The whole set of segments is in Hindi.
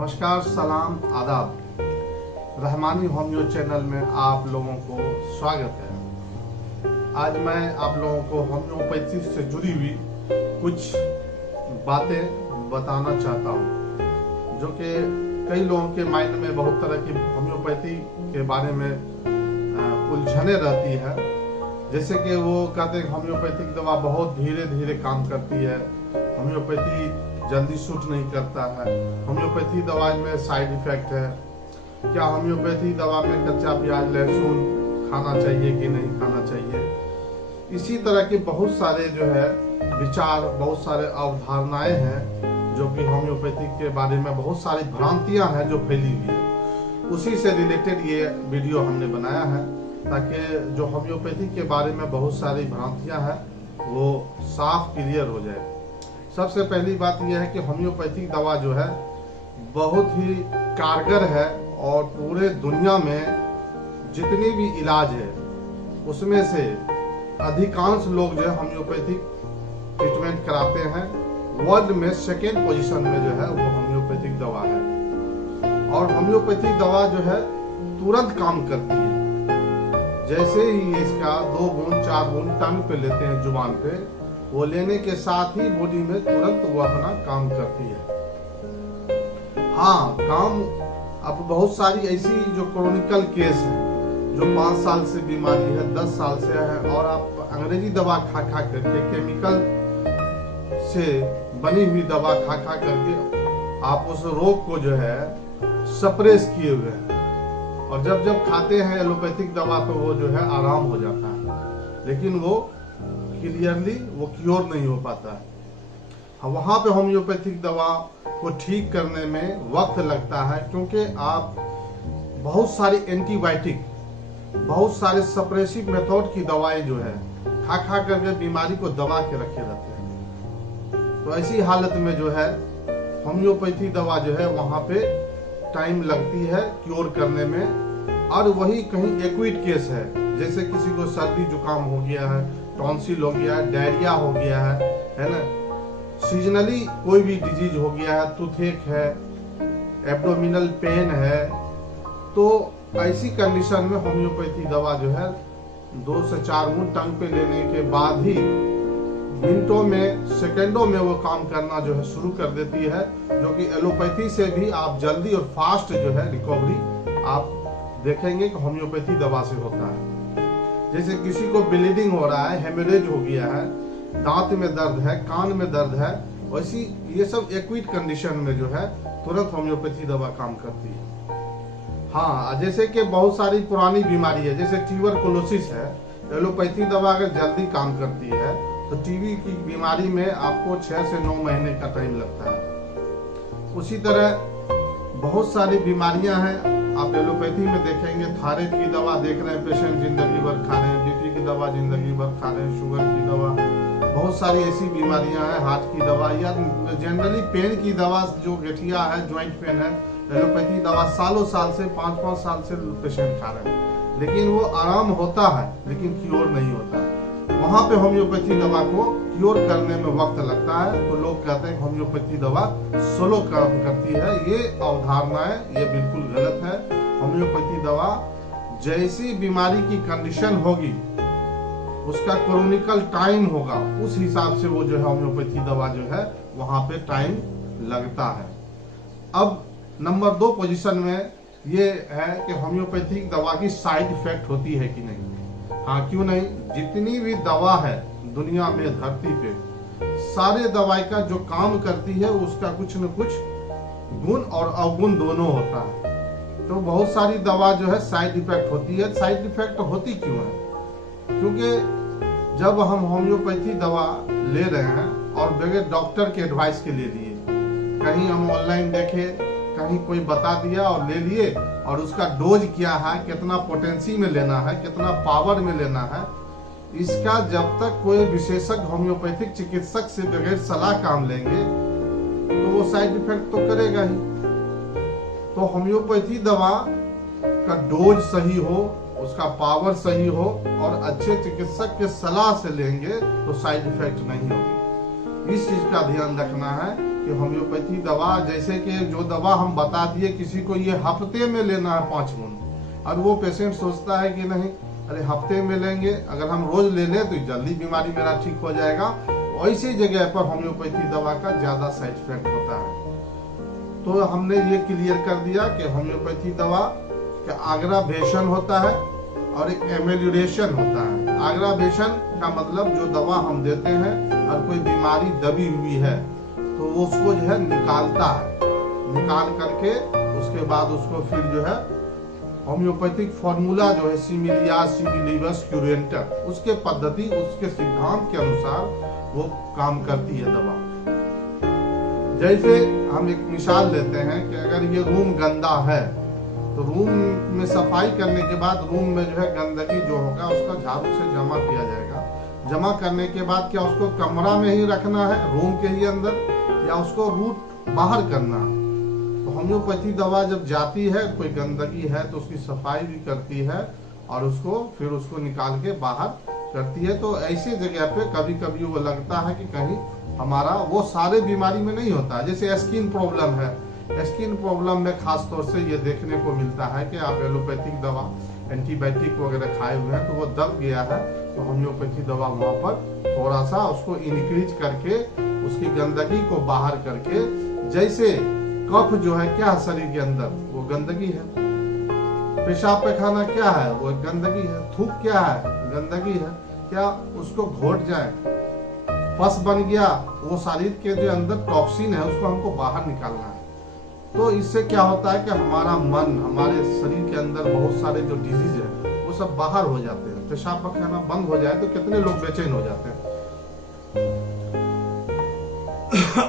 नमस्कार, सलाम, आदाब। रहमानी होम्यो चैनल में आप लोगों को स्वागत है। आज मैं आप लोगों को होम्योपैथी से जुड़ी हुई कुछ बातें बताना चाहता हूँ, जो कि कई लोगों के माइंड में बहुत तरह की होम्योपैथी के बारे में उलझने रहती है। जैसे कि वो कहते हैं होम्योपैथिक दवा बहुत धीरे धीरे काम करती है, होम्योपैथी जल्दी सूट नहीं करता है, होम्योपैथी दवा में साइड इफेक्ट है, क्या होम्योपैथी दवा में कच्चा प्याज लहसुन खाना चाहिए कि नहीं खाना चाहिए। इसी तरह के बहुत सारे जो है विचार, बहुत सारे अवधारणाएं हैं जो कि होम्योपैथी के बारे में बहुत सारी भ्रांतियां हैं जो फैली हुई है। उसी से रिलेटेड ये वीडियो हमने बनाया है ताकि जो होम्योपैथी के बारे में बहुत सारी भ्रांतियां हैं वो साफ क्लियर हो जाए। सबसे पहली बात यह है कि होम्योपैथिक दवा जो है बहुत ही कारगर है और पूरे दुनिया में जितनी भी इलाज है उसमें से अधिकांश लोग जो है होम्योपैथिक ट्रीटमेंट कराते हैं। वर्ल्ड में सेकेंड पोजीशन में जो है वो होम्योपैथिक दवा है और होम्योपैथिक दवा जो है तुरंत काम करती है। जैसे ही इसका 2 बूंद 4 बूंद टंग पे लेते हैं, जुबान पे, वो लेने के साथ ही बॉडी में तुरंत वो अपना काम करती है। हाँ, काम अब बहुत सारी ऐसी जो क्रोनिकल केस है, जो 5 साल से बीमारी है, 10 साल से है, और आप अंग्रेजी दवा खा खा करके, केमिकल से बनी हुई दवा खा खा करके आप उस रोग को जो है सप्रेस किए हुए हैं, और जब जब खाते हैं एलोपैथिक दवा तो वो जो है आराम हो जाता है, लेकिन वो क्लियरली वो क्योर नहीं हो पाता है। वहां पे होम्योपैथिक दवा को ठीक करने में वक्त लगता है, क्योंकि आप बहुत सारी एंटीबायोटिक, बहुत सारे सप्रेसिव मेथड की दवाएं जो है खा खा करके बीमारी को दबा के रखे रहते हैं। तो ऐसी हालत में जो है होम्योपैथी दवा जो है वहां पे टाइम लगती है क्योर करने में। और वही कहीं एक्यूट केस है, जैसे किसी को सर्दी जुकाम हो गया है, टॉन्सिल हो गया है, डायरिया हो गया है ना, सीजनली कोई भी डिजीज हो गया है, टूथेक है, एब्डोमिनल पेन है, तो ऐसी कंडीशन में होम्योपैथी दवा जो है 2 से 4 बूंद टंग पे लेने के बाद ही मिनटों में, सेकंडों में वो काम करना जो है शुरू कर देती है, जो कि एलोपैथी से भी आप जल्दी और फास्ट जो है रिकवरी आप देखेंगे कि होम्योपैथी दवा से होता है। जैसे किसी को ब्लीडिंग हो रहा है, हेमरेज हो गया है, दांत में दर्द है, कान में दर्द है, वैसी ये सब एक्यूट कंडीशन में जो है तुरंत होम्योपैथी दवा काम करती है। हाँ, जैसे कि बहुत सारी पुरानी बीमारी है, जैसे ट्यूबरकुलोसिस है, एलोपैथी दवा अगर जल्दी काम करती है तो टीबी की बीमारी में आपको 6 से 9 महीने का टाइम लगता है। उसी तरह बहुत सारी बीमारियां हैं, आप एलोपैथी में देखेंगे, थायराइड की दवा देख रहे हैं पेशेंट जिंदगी भर खा रहे हैं, बीपी की दवा जिंदगी भर खा रहे हैं, शुगर की दवा, बहुत सारी ऐसी बीमारियां हैं, हार्ट की दवा, या जनरली पेन की दवा, जो गठिया है, ज्वाइंट पेन है, एलोपैथी दवा सालों साल से 5-5 साल से पेशेंट खा रहे हैं, लेकिन वो आराम होता है लेकिन क्योर नहीं होता। वहां पे होम्योपैथी दवा को क्योर करने में वक्त लगता है, तो लोग कहते हैं होम्योपैथी दवा स्लो काम करती है। ये अवधारणाएं ये बिल्कुल गलत है। होम्योपैथी दवा जैसी बीमारी की कंडीशन होगी, उसका क्रोनिकल टाइम होगा, उस हिसाब से वो जो है होम्योपैथी दवा जो है वहां पे टाइम लगता है। अब नंबर 2 पोजीशन में ये है कि होम्योपैथिक दवा की साइड इफेक्ट होती है कि नहीं। हाँ, क्यों नहीं, जितनी भी दवा है दुनिया में, धरती पे, सारे दवाई का जो काम करती है उसका कुछ न कुछ गुण और अवगुण दोनों होता है। तो बहुत सारी दवा जो है साइड इफेक्ट होती है। साइड इफेक्ट होती क्यों है? क्योंकि जब हम होम्योपैथी दवा ले रहे हैं और बगैर डॉक्टर के एडवाइस के ले लिए, कहीं हम ऑनलाइन देखे, कहीं कोई बता दिया और ले लिए, और उसका डोज क्या है, कितना पोटेंसी में लेना है, कितना पावर में लेना है, इसका जब तक कोई विशेषज्ञ होम्योपैथिक चिकित्सक से बगैर सलाह काम लेंगे तो वो साइड इफेक्ट तो करेगा ही। तो होम्योपैथी दवा का डोज सही हो, उसका पावर सही हो और अच्छे चिकित्सक के सलाह से लेंगे तो साइड इफेक्ट नहीं होगी। इस चीज का ध्यान रखना है कि होम्योपैथी दवा, जैसे कि जो दवा हम बता दिए किसी को ये हफ्ते में लेना है 5 बूंद, और वो पेशेंट सोचता है कि नहीं अरे हफ्ते में लेंगे, अगर हम रोज ले लें तो जल्दी बीमारी मेरा ठीक हो जाएगा। ऐसी जगह पर होम्योपैथी दवा का ज्यादा साइड इफेक्ट होता है। तो हमने ये क्लियर कर दिया कि होम्योपैथी दवा का आग्रावेशन होता है और एक एमेल्यूरेशन होता है। आग्रावेशन का मतलब जो दवा हम देते हैं और कोई बीमारी दबी हुई है तो वो उसको जो है निकालता है, निकाल करके उसके बाद उसको फिर जो है होम्योपैथिक फॉर्मूला जो है सिमिलियास सिमिलिबस क्यूरेंटर, उसके पद्धति उसके सिद्धांत के अनुसार वो काम करती है दवा। जैसे हम एक मिसाल लेते हैं कि अगर ये रूम गंदा है तो रूम में सफाई करने के बाद रूम में जो है गंदगी जो होगा उसका झाड़ू से जमा किया जाएगा। जमा करने के बाद क्या उसको कमरा में ही रखना है रूम के ही अंदर, या उसको रूट बाहर करना है? तो होम्योपैथी दवा जब जाती है कोई गंदगी है तो उसकी सफाई भी करती है और उसको फिर उसको निकाल के बाहर करती है। तो ऐसी जगह पे कभी कभी वो लगता है कि कहीं हमारा वो सारे बीमारी में नहीं होता है। जैसे स्किन प्रॉब्लम है, स्किन प्रॉब्लम में खास तौर से ये देखने को मिलता है कि आप एलोपैथिक दवा एंटीबायोटिक वगैरह खाए हुए हैं तो वो दब गया है, तो होम्योपैथी दवा वहाँ पर थोड़ा सा उसको इंक्रीज करके उसकी गंदगी को बाहर करके, जैसे कफ जो है क्या है शरीर के अंदर वो गंदगी है, पेशाब पैखाना क्या है वो गंदगी है, थूक क्या है गंदगी है, क्या उसको घोट जाए पस बन गया, वो शरीर के जो अंदर टॉक्सिन है उसको हमको बाहर निकालना है। तो इससे क्या होता है कि हमारा मन, हमारे शरीर के अंदर बहुत सारे जो डिजीज है वो सब बाहर हो जाते हैं। पेशाब पैखाना बंद हो जाए तो कितने लोग बेचैन हो जाते हैं।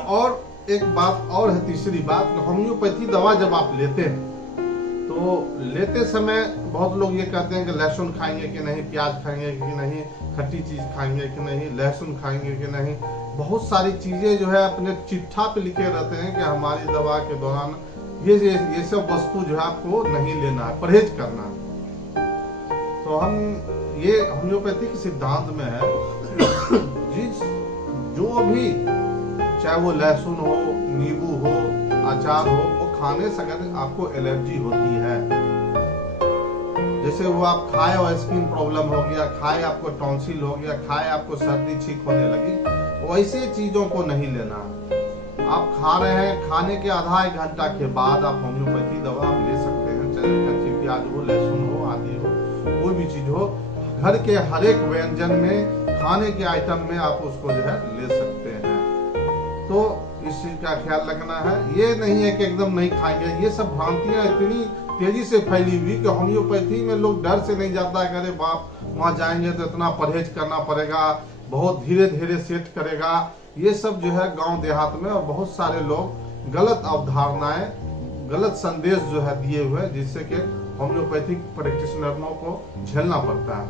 और एक बात और है, तीसरी बात, होम्योपैथी दवा जब आप लेते हैं तो लेते समय बहुत लोग ये कहते हैं कि लहसुन खाएंगे कि नहीं, प्याज खाएंगे कि नहीं, खट्टी चीज खाएंगे कि नहीं, लहसुन खाएंगे कि नहीं, बहुत सारी चीजें जो है अपने चिट्ठा पे लिखे रहते हैं कि हमारी दवा के दौरान ये सब वस्तु जो है आपको नहीं लेना है, परहेज करना है। तो हम ये होम्योपैथिक सिद्धांत में है जिस जो भी चाहे वो लहसुन हो, नींबू हो, अचार हो, वो खाने से अगर आपको एलर्जी होती है, जैसे वो आप खाए और स्किन प्रॉब्लम हो गया, खाए आपको टॉन्सिल हो गया, खाए आपको सर्दी छींक होने लगी, वैसे चीजों को नहीं लेना। आप खा रहे हैं, खाने के आधा एक घंटा के बाद आप होम्योपैथी दवा आप ले सकते हैं, चाहे कच्ची प्याज हो, लहसुन हो, आदि हो, कोई भी चीज हो, घर के हर एक व्यंजन में, खाने के आइटम में आप उसको जो है ले सकते हैं। तो इस चीज का ख्याल रखना है। ये नहीं है कि एकदम नहीं खाएंगे, ये सब भ्रांतियां इतनी तेजी से फैली हुई कि होम्योपैथी में लोग डर से नहीं जाता है, अरे बाप वहां जाएंगे तो इतना परहेज करना पड़ेगा, बहुत धीरे धीरे सेट करेगा। ये सब जो है गांव देहात में और बहुत सारे लोग गलत अवधारणाएं, गलत संदेश जो है दिए हुए, जिससे कि होम्योपैथिक प्रैक्टिशनरों को झेलना पड़ता है।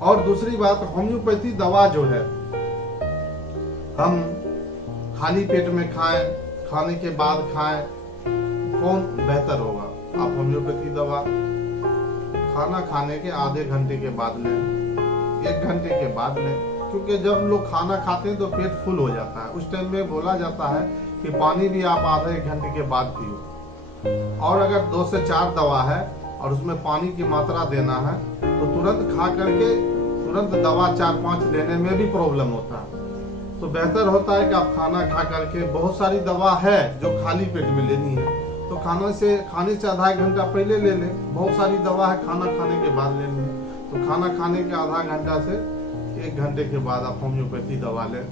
और दूसरी बात, होम्योपैथी दवा जो है हम खाली पेट में खाएं, खाने के बाद खाएं, कौन बेहतर होगा? आप होम्योपैथी दवा खाना खाने के आधे घंटे के बाद लें, 1 घंटे के बाद लें, क्योंकि जब लोग खाना खाते हैं तो पेट फुल हो जाता है। उस टाइम में बोला जाता है कि पानी भी आप आधे 1 घंटे के बाद पियो। और अगर 2 से 4 दवा है और उसमें पानी की मात्रा देना है तो तुरंत खा करके तुरंत दवा 4-5 लेने में भी प्रॉब्लम होता है। तो बेहतर होता है कि आप खाना खा करके, बहुत सारी दवा है जो खाली पेट में लेनी है तो खाने से आधा 1 घंटा पहले ले लें। बहुत सारी दवा है खाना खाने के बाद लेनी है, तो खाना खाने के आधा घंटा से 1 घंटे के बाद आप होम्योपैथी दवा लें।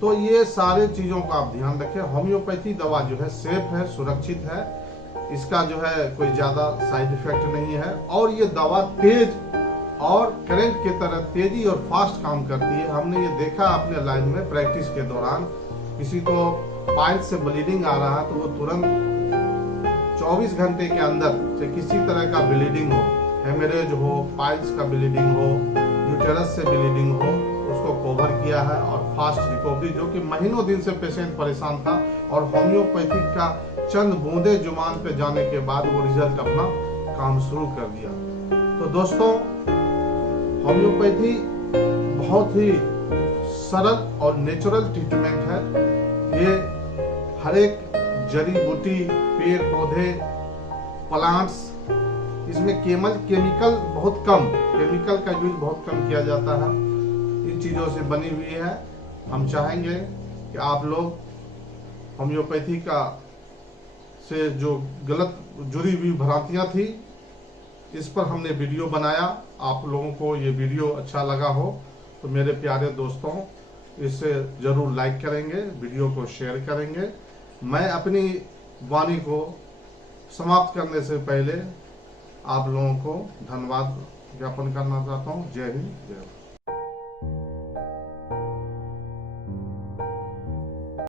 तो ये सारे चीजों का आप ध्यान रखें। होम्योपैथी दवा जो है सेफ है, सुरक्षित है, इसका जो है कोई ज्यादा साइड इफेक्ट नहीं है, और ये दवा तेज और करंट की तरह तेजी और फास्ट काम करती है। हमने ये देखा अपने लाइन में प्रैक्टिस के दौरान, किसी को पाइल्स से ब्लीडिंग आ रहा है तो वो तुरंत 24 घंटे के अंदर से किसी तरह का ब्लीडिंग हो, हेमरेज हो, पाइल्स का ब्लीडिंग हो, यूटेरस से ब्लीडिंग हो, उसको कवर किया है और फास्ट रिकवरी, जो कि महीनों दिन से पेशेंट परेशान था और होम्योपैथिक का चंद बूंदे जुबान पे जाने के बाद वो रिजल्ट अपना काम शुरू कर दिया। तो दोस्तों, होम्योपैथी बहुत ही सरल और नेचुरल ट्रीटमेंट है। ये हर एक जड़ी बूटी, पेड़ पौधे, प्लांट्स, इसमें केमिकल बहुत कम, केमिकल का यूज बहुत कम किया जाता है, इन चीज़ों से बनी हुई है। हम चाहेंगे कि आप लोग होम्योपैथी का से जो गलत जुड़ी हुई भ्रांतियां थी, इस पर हमने वीडियो बनाया। आप लोगों को ये वीडियो अच्छा लगा हो तो मेरे प्यारे दोस्तों इसे जरूर लाइक करेंगे, वीडियो को शेयर करेंगे। मैं अपनी वाणी को समाप्त करने से पहले आप लोगों को धन्यवाद ज्ञापन करना चाहता हूँ। जय हिंद, जय भारत।